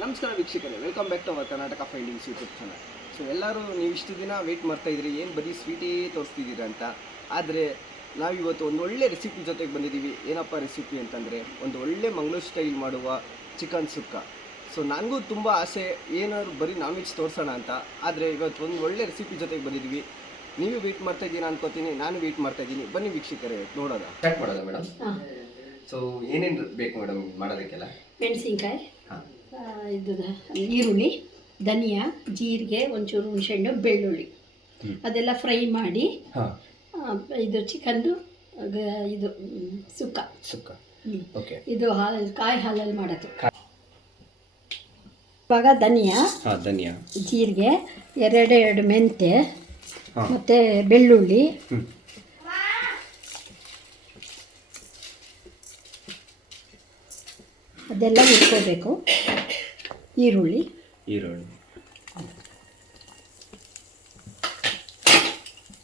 ನಮಸ್ಕಾರ ವೀಕ್ಷಕರೇ, welcome back to our Karnataka findings YouTube channel. So ಎಲ್ಲರೂ ನೀವು ಇಷ್ಟು ದಿನ ವೆಯ್ಟ್ ಮಾಡ್ತಾಯಿದ್ರಿ, ಏನು ಬರೀ ಸ್ವೀಟೇ ತೋರಿಸ್ತಿದ್ದೀರಾ ಅಂತ. ಆದರೆ ನಾವಿವತ್ತು ಒಂದು ಒಳ್ಳೆ ರೆಸಿಪಿ ಜೊತೆಗೆ ಬಂದಿದ್ದೀವಿ. ಏನಪ್ಪ ರೆಸಿಪಿ ಅಂತಂದರೆ, ಒಂದು ಒಳ್ಳೆ ಮಂಗಳೂರು ಸ್ಟೈಲ್ ಮಾಡುವ ಚಿಕನ್ ಸುಕ್ಕ. ಸೊ ನನಗೂ ತುಂಬ ಆಸೆ ಏನಾದ್ರು ಬರೀ ನಾನ್ ವೆಜ್ ತೋರಿಸೋಣ ಅಂತ. ಆದರೆ ಇವತ್ತು ಒಂದು ಒಳ್ಳೆ ರೆಸಿಪಿ ಜೊತೆಗೆ ಬಂದಿದ್ದೀವಿ. ನೀವು ವೆಯ್ಟ್ ಮಾಡ್ತಾ ಇದ್ದೀರಾ ಅನ್ಕೋತೀನಿ, ನಾನು ವೆಯ್ಟ್ ಮಾಡ್ತಾ ಇದ್ದೀನಿ. ಬನ್ನಿ ವೀಕ್ಷಕರೇ, ನೋಡೋಣ. ಸ್ಟಾರ್ಟ್ ಮಾಡೋದಾ ಮೇಡಮ್? ಸೊ ಏನೇನು ಬೇಕು ಮೇಡಮ್ ಮಾಡೋದಕ್ಕೆಲ್ಲ? ಮೆಣಸಿನ್ಕಾಯಿ, ಇದು ಈರುಳ್ಳಿ, ಧನಿಯಾ, ಜೀರಿಗೆ, ಒಂಚೂರು ಹುಣಸೆಹಣ್ಣು, ಬೆಳ್ಳುಳ್ಳಿ ಅದೆಲ್ಲ ಫ್ರೈ ಮಾಡಿ ಇದು ಚಿಕನ್ದು ಇದು ಸುಕ್ಕ ಓಕೆ. ಇದು ಕಾಯಿ ಹಾಲಲ್ಲಿ ಮಾಡೋದು. ಇವಾಗ ಧನಿಯಾ, ಜೀರಿಗೆ, ಎರಡು ಮೆಂತೆ ಮತ್ತು ಬೆಳ್ಳುಳ್ಳಿ, ಅದೆಲ್ಲ ಇಟ್ಕೋಬೇಕು. ಈರುಳ್ಳಿ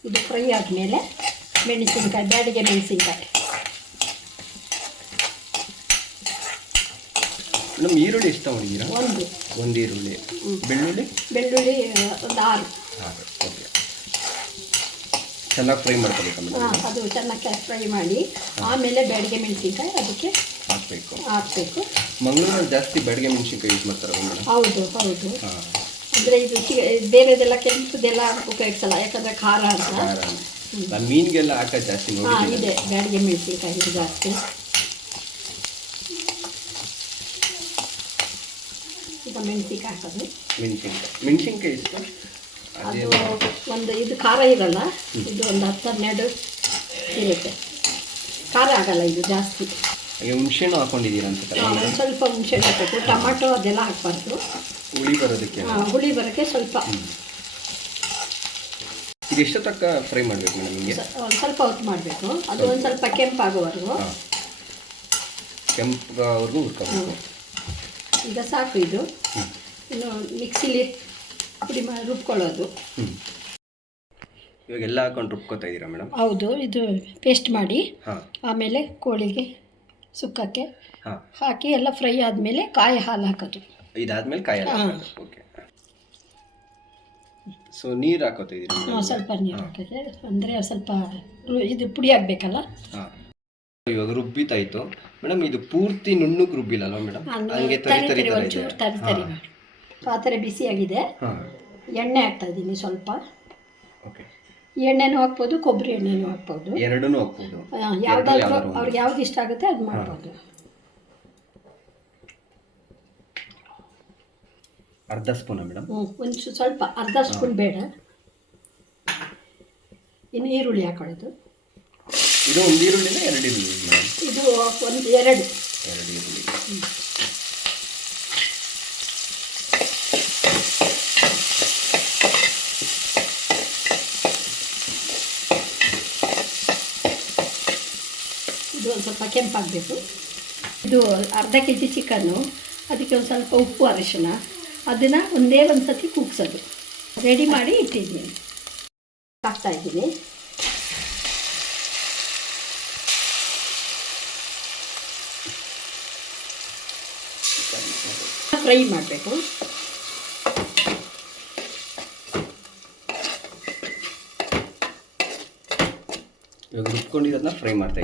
ಇದು ಫ್ರೈ ಆದಮೇಲೆ ಮೆಣಸಿನ್ಕಾಯಿ, ಬ್ಯಾಡಿಗೆ ಮೆಣಸಿನ್ಕಾಯಿ. ನಮ್ಮ ಈರುಳ್ಳಿ ಎಷ್ಟು ತಗೊಂಡಿದ್ದೀರಾ? ಒಂದು ಈರುಳ್ಳಿ. ಬೆಳ್ಳುಳ್ಳಿ ಒಂದು 6. ಓಕೆ. ಚೆನ್ನಾಗಿ ಫ್ರೈ ಮಾಡ್ಕೋಬೇಕು. ಅದು ಚೆನ್ನಾಗಿ ಫ್ರೈ ಮಾಡಿ ಆಮೇಲೆ ಬ್ಯಾಡಿಗೆ ಮೆಣಸಿನ್ಕಾಯಿ ಅದಕ್ಕೆ ಹಾಕಬೇಕು. ಮಂಗಳೂರಲ್ಲಿ ಜಾಸ್ತಿ ಬ್ಯಾಡಿಗೆ ಮೆಣಸಿನ್ಕಾಯಿ ಯೂಸ್ ಮಾಡ್ತಾರೆ ಮೇಡಮ್? ಹೌದು. ಅಂದರೆ ಇದು ಬೇರೆದೆಲ್ಲ ಕೆಂಪದೆಲ್ಲ ಉಪಯೋಗಿಸಲ್ಲ, ಯಾಕಂದರೆ ಖಾರ ಅಂತ. ಮೀನಿಗೆಲ್ಲ ಹಾಕೋದು ಜಾಸ್ತಿ ಇದೆ ಬ್ಯಾಡಿಗೆ ಮೆಣಸಿನ್ಕಾಯಿ ಇದು ಜಾಸ್ತಿ. ಈಗ ಮೆಣಸಿನ್ಕಾಯಿ ಹಾಕೋದು. ಮೆಣಸಿನ್ಕಾಯಿ ಇಷ್ಟ. ಅದು ಒಂದು ಇದು ಖಾರ ಇರಲ್ಲ, ಇದು ಒಂದು 10-12 ಇರುತ್ತೆ. ಖಾರ ಆಗಲ್ಲ ಇದು ಜಾಸ್ತಿ. ಹುಣಸೆಹಣ್ಣು ಹಾಕೊಂಡಿದ್ದೀರಾ ಅಂತ? ಸ್ವಲ್ಪ ಹುಣಸೆಹಣ್ಣು ಹಾಕಬೇಕು. ಟೊಮಾಟೊ ಅದೆಲ್ಲ ಹಾಕ್ಬಾರ್ದು, ಹುಳಿ ಬರೋದಕ್ಕೆ. ಹುಳಿ ಬರೋಕ್ಕೆ ಸ್ವಲ್ಪ. ಇದು ಎಷ್ಟು ತಕ್ಕ ಫ್ರೈ ಮಾಡಬೇಕು ಮೇಡಮ್? ನಿಮಗೆ ಒಂದು ಸ್ವಲ್ಪ ಹೊತ್ತು ಮಾಡಬೇಕು. ಅದು ಒಂದು ಸ್ವಲ್ಪ ಕೆಂಪಾಗೋವರೆಗೂ ಹುರ್ಕೋಬೇಕು. ಈಗ ಸಾಕು. ಇದು ಇನ್ನು ಮಿಕ್ಸಿಲಿ ಪುಡಿ ಮಾಡಿ ರುಬ್ಕೊಳ್ಳೋದು. ಇವಾಗ ಎಲ್ಲ ಹಾಕೊಂಡು ರುಬ್ಕೋತಾ ಇದ್ದೀರಾ ಮೇಡಮ್? ಹೌದು. ಇದು ಪೇಸ್ಟ್ ಮಾಡಿ ಆಮೇಲೆ ಕೋಳಿಗೆ ಸುಕ್ಕಕ್ಕೆ ಹಾಕಿ ಎಲ್ಲ ಫ್ರೈ ಆದಮೇಲೆ ಕಾಯಿ ಹಾಲು ಹಾಕೋದು. ಇದಾದ್ಮೇಲೆ ಕಾಯಿ ಹಾಲು. ಓಕೆ. ಸೊ ನೀರು ಹಾಕೋತಾ ಇದ್ದೀರಾ? ಸ್ವಲ್ಪ ನೀರು ಹಾಕಿದ್ರೆ ಅಂದರೆ ಸ್ವಲ್ಪ ಇದು ಪುಡಿ ಆಗಬೇಕಲ್ಲ. ಇವಾಗ ರುಬ್ಬಿತಾಯಿತು ಮೇಡಮ್. ಇದು ಪೂರ್ತಿ ನುಣ್ಣಗೆ ರುಬ್ಬಿಲ್ಲ ಅಲ್ವಾ ಮೇಡಮ್? ಹಂಗೆ ತರಿ ಮಾಡಿ ಪಾತ್ರೆ ಬಿಸಿಯಾಗಿದೆ. ಎಣ್ಣೆ ಹಾಕ್ತಾ ಇದ್ದೀನಿ ಸ್ವಲ್ಪ. ಓಕೆ. ಎಣ್ಣೆನೂ ಹಾಕ್ಬೋದು, ಕೊಬ್ಬರಿ ಎಣ್ಣೆನೂ ಹಾಕ್ಬೋದು, ಎರಡೂ ಹಾಕ್ಬೋದು. ಯಾವುದಾದ್ರೂ ಅವ್ರಿಗೆ ಯಾವ್ದು ಇಷ್ಟ ಆಗುತ್ತೆ ಅದು ಮಾಡ್ಬೋದು. ಅರ್ಧ ಸ್ಪೂನ ಮೇಡಮ್? ಒಂದು ಸ್ವಲ್ಪ, ಅರ್ಧ ಸ್ಪೂನ್ ಬೇಡ. ಇನ್ನು ಈರುಳ್ಳಿ ಹಾಕೊಳ್ಳೋದು. ಇದು ಒಂದು ಈರುಳ್ಳಿನ 2 ಈರುಳ್ಳಿ ಮೇಡಮ್? ಇದು ಎರಡು ಈರುಳ್ಳಿ. ಇದು ಒಂದು ಸ್ವಲ್ಪ ಕೆಂಪಾಗಬೇಕು. ಇದು ಅರ್ಧ kg ಚಿಕನ್ನು, ಅದಕ್ಕೆ ಒಂದು ಸ್ವಲ್ಪ ಉಪ್ಪು, ಅರಿಶಿನ ಅದನ್ನು ಒಂದೇ ಒಂದು ಸತಿ ಕೂಗ್ಸೋದು. ರೆಡಿ ಮಾಡಿ ಇಟ್ಟಿದ್ದೀನಿ. ಹಾಕ್ತಾಯಿದ್ದೀನಿ. ಫ್ರೈ ಮಾಡಬೇಕು. ಇವಾಗ ರುಬ್ಕೊಂಡಿರೋದನ್ನ ಫ್ರೈ ಮಾಡ್ತಾ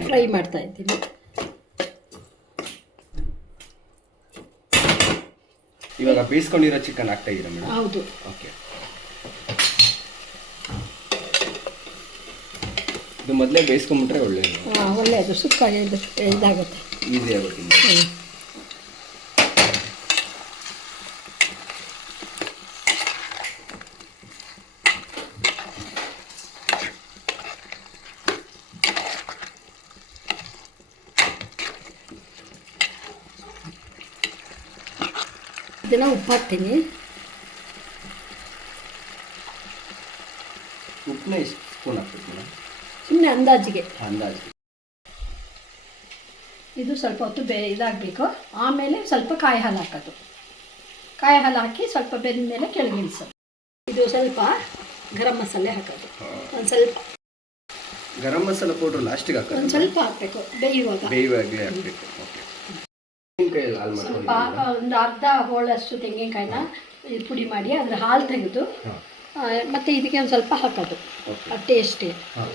ಇದ್ದೀನಿ. ಇವಾಗ ಬೇಯಿಸ್ಕೊಂಡಿರೋ ಚಿಕನ್ ಹಾಕ್ತಾ ಇದ್ದೀರಾ ಮೇಡಮ್? ಹೌದು. ಓಕೆ. ಇದು ಮೊದಲೇ ಬೇಯಿಸ್ಕೊಂಡ್ಬಿಟ್ರೆ ಒಳ್ಳೆಯದು. ಸುಕ್ಕ ಇದಾಗುತ್ತೆ, ಈಸಿ ಆಗುತ್ತೆ. ಇದನ್ನು ಉಪ್ಪು ಹಾಕ್ತೀನಿ. ಉಪ್ಪನ್ನ ಎಷ್ಟು ಸ್ಪೂನ್ ಹಾಕ್ಬೇಕು ಮೇಡಮ್? ಸುಮ್ಮನೆ ಅಂದಾಜಿಗೆ. ಇದು ಸ್ವಲ್ಪ ಹೊತ್ತು ಇದಾಗಬೇಕು. ಆಮೇಲೆ ಸ್ವಲ್ಪ ಕಾಯಿ ಹಾಲು ಹಾಕೋದು. ಕಾಯಿ ಹಾಲು ಹಾಕಿ ಸ್ವಲ್ಪ ಬೆಂದ ಮೇಲೆ ಕೆಳಗೆ ಇಳಿಸೋದು. ಇದು ಸ್ವಲ್ಪ ಗರಂ ಮಸಾಲೆ ಹಾಕೋದು. ಒಂದು ಸ್ವಲ್ಪ ಗರಂ ಮಸಾಲೆ ಪೌಡ್ರ್ ಲಾಸ್ಟಿಗೆ ಹಾಕೋದು? ಒಂದು ಸ್ವಲ್ಪ ಹಾಕಬೇಕು, ಬೇಯುವಾಗಲೇ ಹಾಕಬೇಕು. ಓಕೆ. ತೆಂಗಿನಕಾಯಲ್ಲಿ ಹಾಲು ಸ್ವಲ್ಪ ಮಾಡ್ಕೊಂಡಿದ್ದೀರಾ? ಒಂದು ಅರ್ಧ ಹೋಳಷ್ಟು ತೆಂಗಿನಕಾಯಿನ ಪುಡಿ ಮಾಡಿ ಅದ್ರ ಹಾಲು ತೆಗೆದು ಹಾಂ ಮತ್ತು ಇದಕ್ಕೆ ಒಂದು ಸ್ವಲ್ಪ ಹಾಕೋದು ಓಕೆ ಟೇಸ್ಟಿಗೆ ಹಾಂ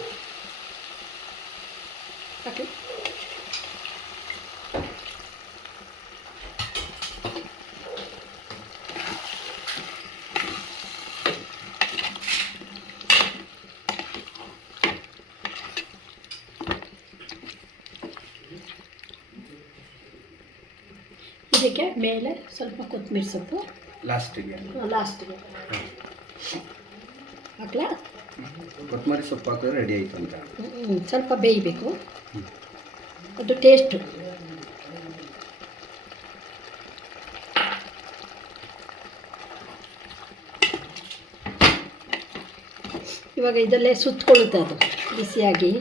ಹಾಕಿ. ಇದಕ್ಕೆ ಮೇಲೆ ಸ್ವಲ್ಪ ಕೊತ್ತಂಬರಿ ಸೊಪ್ಪು ಲಾಸ್ಟಿಗೆ ಲಾಸ್ಟಿಗೆ ಹಾಕ್ಲಾ. ಕೊತ್ತಂಬರಿ ಸೊಪ್ಪು ಹಾಕಿದ್ರೆ ರೆಡಿ ಆಯಿತು ಅಂತ. ಸ್ವಲ್ಪ ಬೇಯಬೇಕು, ಅದು ಟೇಸ್ಟು. ಇವಾಗ ಇದಲ್ಲೇ ಸುತ್ತಕೊಳ್ಳುತ್ತೆ ಅದು ಬಿಸಿಯಾಗಿ.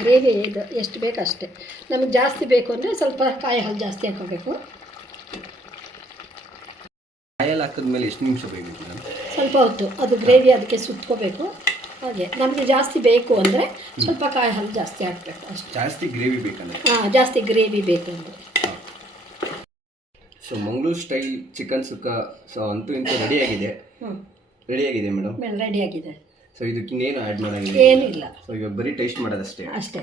ಗ್ರೇವಿ ಇದು ಎಷ್ಟು ಬೇಕು ಅಷ್ಟೇ. ನಮಗೆ ಜಾಸ್ತಿ ಬೇಕು ಅಂದರೆ ಸ್ವಲ್ಪ ಕಾಯಿ ಹಾಲು ಜಾಸ್ತಿ ಹಾಕೋಬೇಕು. ಕಾಯಲ್ಲಿ ಹಾಕಿದ್ಮೇಲೆ ಎಷ್ಟು ನಿಮಿಷ ಬೇಕಬೇಕು ಮೇಡಮ್? ಸ್ವಲ್ಪ ಹೊತ್ತು ಅದು ಗ್ರೇವಿ ಅದಕ್ಕೆ ಸುತ್ಕೋಬೇಕು. ಹಾಗೆ ನಮಗೆ ಜಾಸ್ತಿ ಬೇಕು ಅಂದರೆ ಸ್ವಲ್ಪ ಕಾಯಿ ಹಾಲು ಜಾಸ್ತಿ ಹಾಕಬೇಕು ಅಷ್ಟೇ. ಜಾಸ್ತಿ ಗ್ರೇವಿ ಬೇಕಂದ್ರೆ? ಹಾಂ, ಜಾಸ್ತಿ ಗ್ರೇವಿ ಬೇಕು ಅಂದರೆ. ಸೊ ಮಂಗಳೂರು ಸ್ಟೈಲ್ ಚಿಕನ್ ಸುಕ್ಕ ಸೊ ಅಂತೂ ಇಂತೂ ರೆಡಿಯಾಗಿದೆ. ರೆಡಿಯಾಗಿದೆ ಮೇಡಮ್. ರೆಡಿಯಾಗಿದೆ. ಸೊ ಇದಕ್ಕೆ ಇನ್ನೇನು ಆ್ಯಡ್ ಮಾಡೋಂಗಿಲ್ಲ? ಏನಿಲ್ಲ, ಸೊ ಇವಾಗ ಬರೀ ಟೇಸ್ಟ್ ಮಾಡೋದಷ್ಟೇ. ಅಷ್ಟೇ.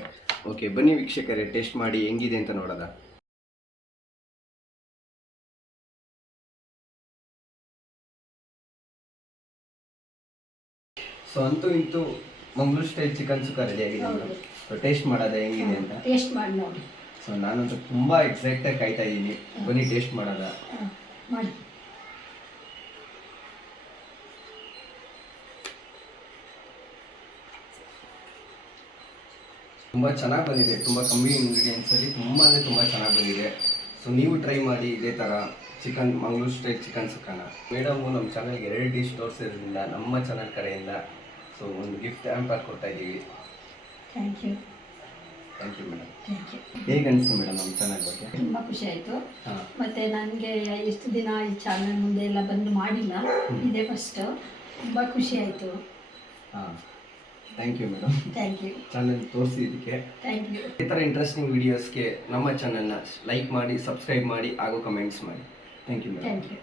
ಓಕೆ, ಬನ್ನಿ ವೀಕ್ಷಕರೇ, ಟೇಸ್ಟ್ ಮಾಡಿ ಹೆಂಗಿದೆ ಅಂತ ನೋಡೋದ. ಸೊ ಅಂತೂ ಇಂತೂ ಮಂಗಳೂರು ಸ್ಟೈಲ್ ಚಿಕನ್ ಸುಕ್ಕ ರೆಡಿಯಾಗಿದೆ ಮೇಡಮ್. ಸೊ ಟೇಸ್ಟ್ ಮಾಡೋದ ಹೆಂಗಿದೆ ಅಂತ. ಟೇಸ್ಟ್ ಮಾಡಿ ನೋಡಿ. ಸೊ ನಾನಂತೂ ತುಂಬ ಎಕ್ಸೈಟಾಗಿ ಕಾಯ್ತಾ ಇದ್ದೀನಿ. ಬನ್ನಿ ಟೇಸ್ಟ್ ಮಾಡೋದ. ಮಾಡಿ. ತುಂಬ ಚೆನ್ನಾಗಿ ಬಂದಿದೆ. ತುಂಬ ಕಮ್ಮಿ ಇಂಗ್ರೀಡಿಯೆಂಟ್ಸಲ್ಲಿ ತುಂಬ ಅಂದರೆ ತುಂಬ ಚೆನ್ನಾಗಿ ಬಂದಿದೆ. ಸೊ ನೀವು ಟ್ರೈ ಮಾಡಿ ಇದೇ ಥರ ಚಿಕನ್ ಮಂಗಳೂರು ಸ್ಟೈಲ್ ಚಿಕನ್ ಸುಕ್ಕನ. ಮೇಡಮು ನಮ್ಮ ಚಾನಲ್ಗೆ 2 ಡಿಶ್ ತೋರಿಸಿರೋದ್ರಿಂದ ನಮ್ಮ ಚಾನಲ್ ಕಡೆಯಿಂದ ಸೊ ಒಂದು ಗಿಫ್ಟ್ ಹ್ಯಾಂಪರ್ ಕೊಡ್ತಾ ಇದ್ದೀವಿ. Thank you. Thank you madam. Thank you. ಹೇಗೆ ಅನಿಸ್ತು ಮೇಡಮ್ ನಮ್ಮ ಚಾನಲ್ ಬಗ್ಗೆ? ತುಂಬ ಖುಷಿ ಆಯಿತು. ಹಾಂ ಮತ್ತು ನನಗೆ ಇಷ್ಟು ದಿನ ಈ ಚಾನಲ್ ಮುಂದೆ ಎಲ್ಲ ಬಂದು ಮಾಡಿಲ್ಲ, ಇದೇ ಫಸ್ಟು. ತುಂಬ ಖುಷಿ ಆಯಿತು. ಹಾಂ, thank you madam. Thank you. Channel ತೋರಿಸಿದ್ದಕ್ಕೆ. Thank you. ಈ ಥರ ಇಂಟ್ರೆಸ್ಟಿಂಗ್ ವೀಡಿಯೋಸ್ಗೆ ನಮ್ಮ ಚಾನಲ್ನ ಲೈಕ್ ಮಾಡಿ, ಸಬ್ಸ್ಕ್ರೈಬ್ ಮಾಡಿ ಹಾಗೂ ಕಮೆಂಟ್ಸ್ ಮಾಡಿ. Thank you madam. Thank you.